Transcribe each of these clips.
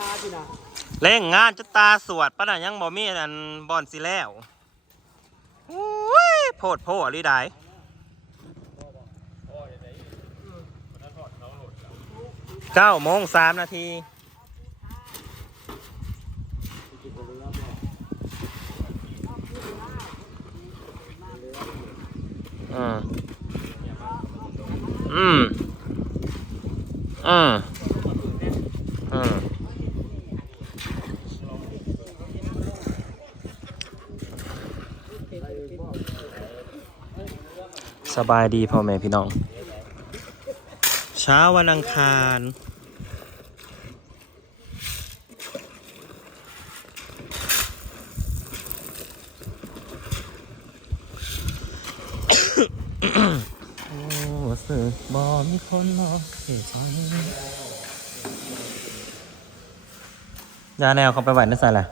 ตาจีนะเล่งงานจะตาสวดปะน่ะยังบ่มีอันบอนสิแล้วอุ้ยโพดโพลีได้เก้าโมงสามนาทีอืมอืมอืม บายดีพ่อแม่พี่น้อง เช้าวันอังคาร โอ้สึกบอมีคนรอเสียใจยาแนวเขาไปไหวนั่นใส่แหละ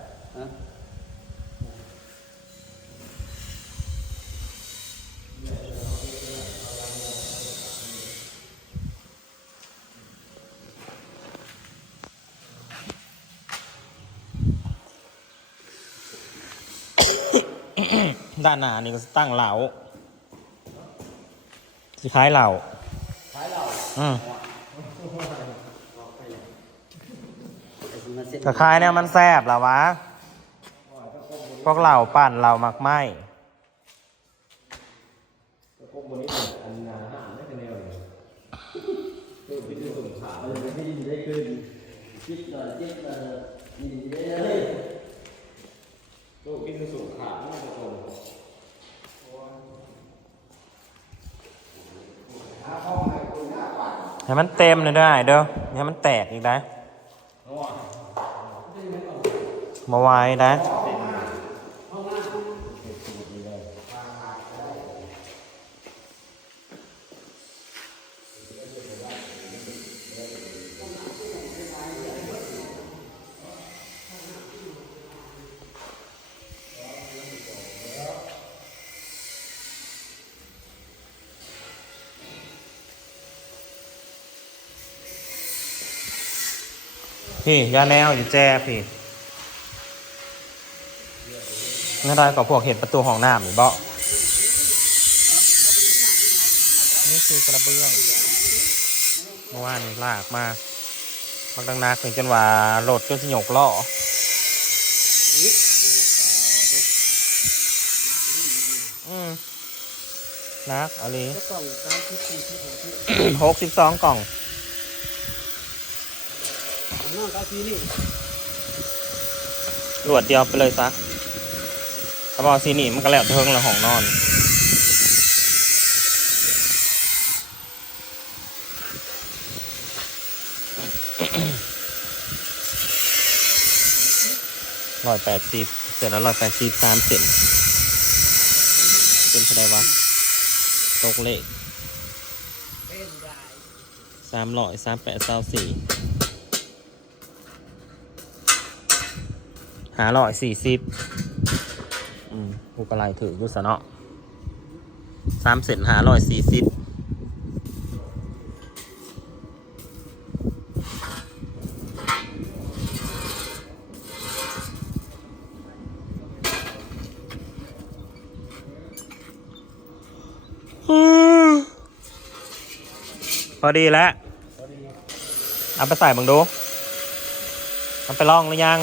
ด้านหน้านี่ก็ตั้งเหลาสิคล้ายเหลาคล้ายเหลาอืมก็คล้ายเนี่ยมันแซ่บแล้ววะ พวกเหล่าปั่นเหล่าหมั กไหมให้มันเต็มเลยได้เด้อให้มันแตกอีกได้มาไว้ได้ พี่ยาแนวอยู่แจ้พี่นั่ได้กับพวกเห็ดประตูห้องน้ำหรือเปล่านี่คือกระเบื้อง เมื่อวานนี่ลากมาบักดังนาขึ้นจนว่าโหลดจนสยกล้ออืมนักอะไรหกสิบสองกล่อง น้องเก้าทีนี่รวดเดียวไปเลยซะถ้าบอกซีนี่มันก็แล้วเทิงละห้องนอนร้อยแปดสิบเสร็จแล้วร้อยแปดสิบสามเซนเป็นเท่าไหรวะ ตกเลขเป็นได้สามร้อยสามแปดสามสี่ หาร้อยสี่สิบอืมกูกระไรถือยุสเนาะสามเซนหาร้อยสี่สิบพอดีแล้ว เอาไปใส่มึงดู เอาไปลองหรือยัง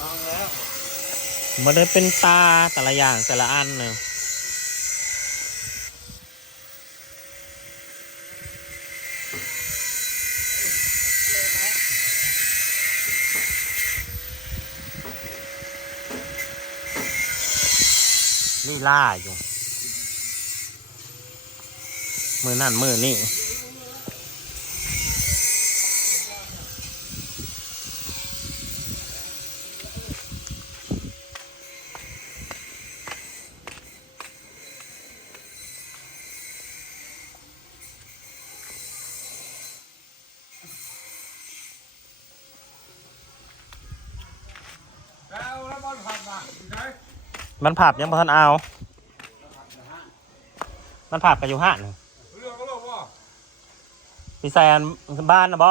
ลองแล้ว มันได้เป็นตาแต่ละอย่างแต่ละอันเนอะนี่ล่าอยู่ มือนั่นมือนี่ มาไหนมันผับยังพอทันเอา มันผับกับอยู่ห้านเรื่องก็เรื่องว่าพี่แซนบ้านนะบ่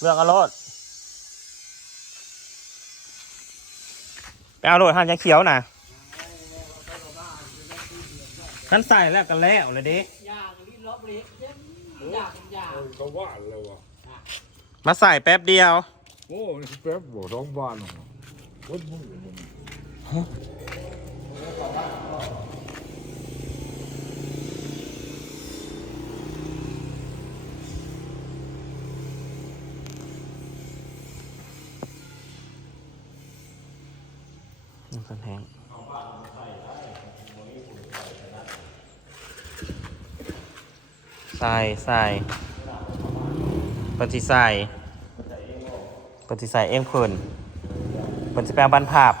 เรื่องเอารถไปเอารถหันยาเขียวน่ะขันใส่แล้วก็แล้วเลยเด้ยางลิ้นลบเล็กเจ็บยางยางก็ว่าเลยวะมาใส่แป๊บเดียว โอ้นี่แป๊บบอกท้องบ้านหรอ กวัดมึงมึงน้ำตาลแห้งใส่ใส่ปฏิใส่ปฏิใส่เองเพิ่น เพิ่นจะแปลงบันภาพ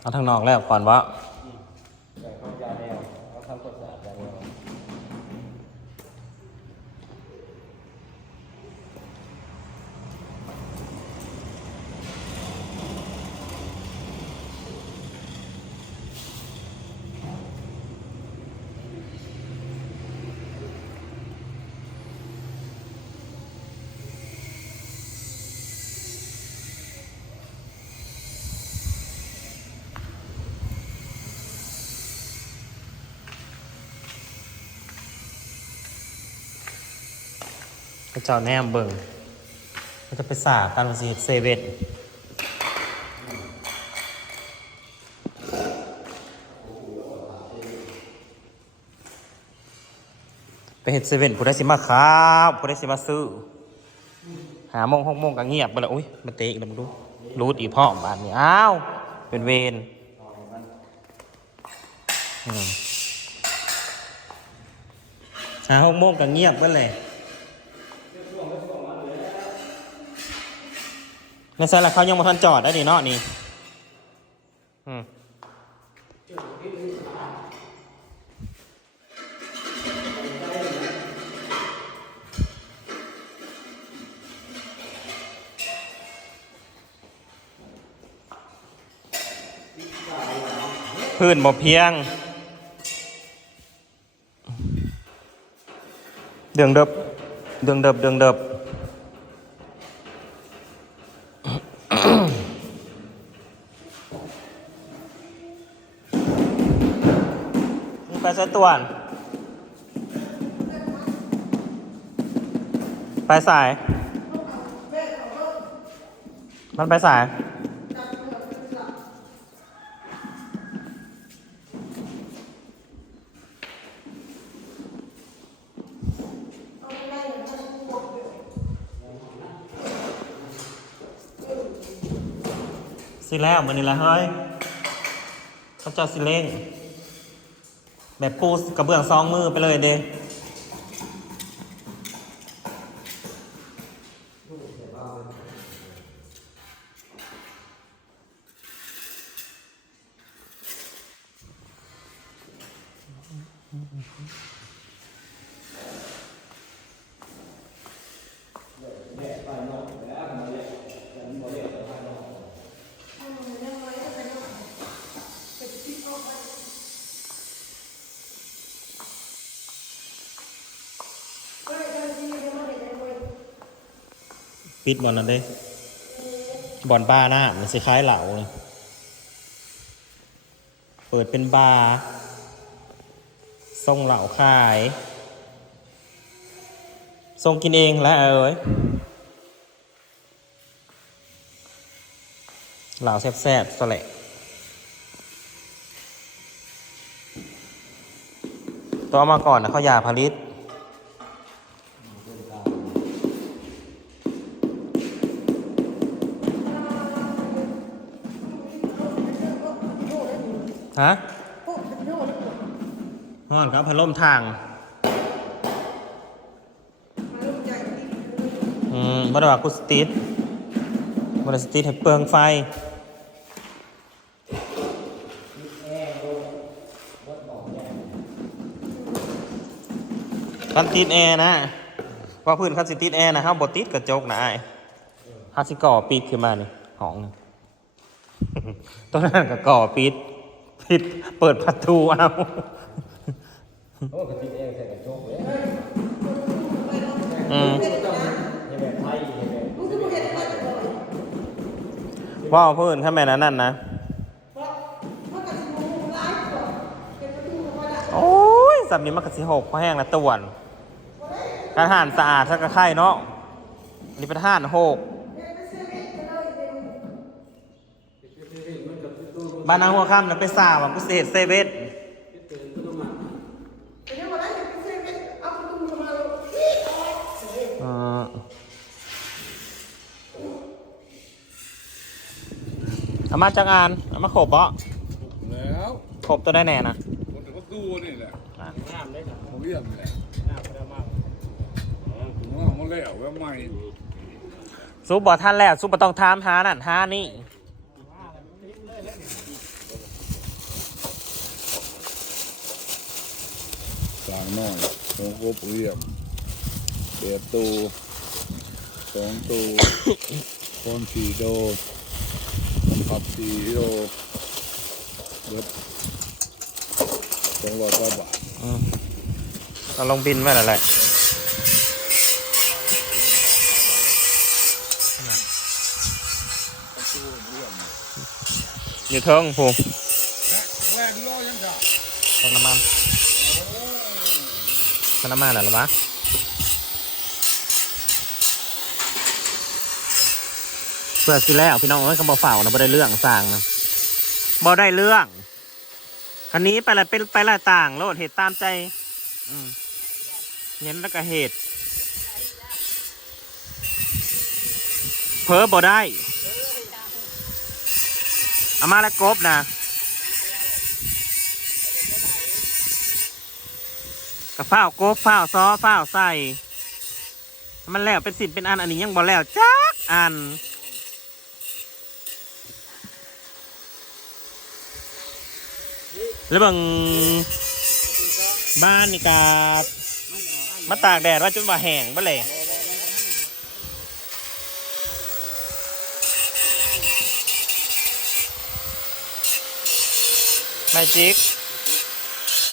เอาทางนอกแล้วก่อนวะ เจ้าแนมเบิ่งมันจะไปสากันมาสิเซเว่นไปเห็ดเซเว่นผู้ได้สิมาค้าวผู้ได้สิมาซื้อ หาโมงหกโมงก็เงียบไปแล้วอุ้ยมันเตะอีกแล้วมึงดูรูดอีกพ่อมบานนี้อ้าว เป็นเวรอืมหาหกโมงก็เงียบไปเลย ในสายละเขายังมาทันจอดได้ดีเนาะนี่อืมพื้นบ่เพียงเดืองเดิ ซะตัวนไปสาย มันไปสาย สิแล้วมันนี่ละเฮ้ยเขาจ้าสิเล่ง แบบปูกระเบื้องซองมือไปเลยเด้ ปิดบอลนั่นเด้บอลบาร์หน้ามันสิคล้ายเหล่าเลยเปิดเป็นบาร์ส่งเหล่าขายส่งกินเองแล้วเอ้ยเหล่าแซ่บๆสแหละตัวเอามาก่อนนะเขาอยาผลิต ฮะนอนครับพัดลมทางอืมบไดว่ากุสติดบริสติดให้เปลืองไฟ คันติดแอร์นะว่าพื้นคันสิติดแอร์นะห้ามบติดกระจกนะไอ้ฮาสิก่อปิดขึ้นมานี่ห้องนี่ตอนนั้นก็ก่อปิด ปิดเปิดประตูเอาโอ้กระติกเองใส่กระจกเลยอืมยังแบบไทยยังแบบว่าพื้นข้าแม่นั้นนั่นนะ โอ้ยสับนี้มันกระสิหกเพราะแห้งและตะวันการห่านสะอาดถ้ากระไข่เนาะนี่เป็นห่านหก บ้านนางหัวค่ำนะไปสาวอะกูเสียเซเว่นเออเอามาจากงานเอามาขบเปาะแล้วขบตัวได้แน่นะคนแต่ก็ดูนี่แหละงามเลยครับเขาเรียกนี่แหละงามมากผมว่ามันแล้วว่าใหม่ ซุปบอท่านแล้วซุปบอต้องทามหานั่นหานี่ สร้าง น้อยสองครบเรียมเบียตูสองตูคนสี่โดคนขับสี่โดเบิดสองร้อยกว่าบาทอืมเราลงบินไว้แล้วแหละอยู่เทิงผูแรงรอยังจ้ะตรงน้ำมัน มันน้ำมันอะไรหรอวะเพื่อสิแล้วพี่น้องเอ้ยเขาบอกเฝ้านะบ่ได้เรื่องสั่งนะบ่ได้เรื่องคันนี้ไปละเป็นไปละต่างโลดเหตุตามใจ อืมเน้นแล้วก็เหตุเพ้อบ่ได้ เอามาแล้วกบนะ กับฝ้าวกบฝ้าวซอฝ้าวใส่มันแล้วเป็นสิบเป็นอันอันนี้ยังบ่แล้วจักอัน แล้วบางบ้านนี่กามาตากแดดว่าจนว่าแห้งบ่เลยไม่จิก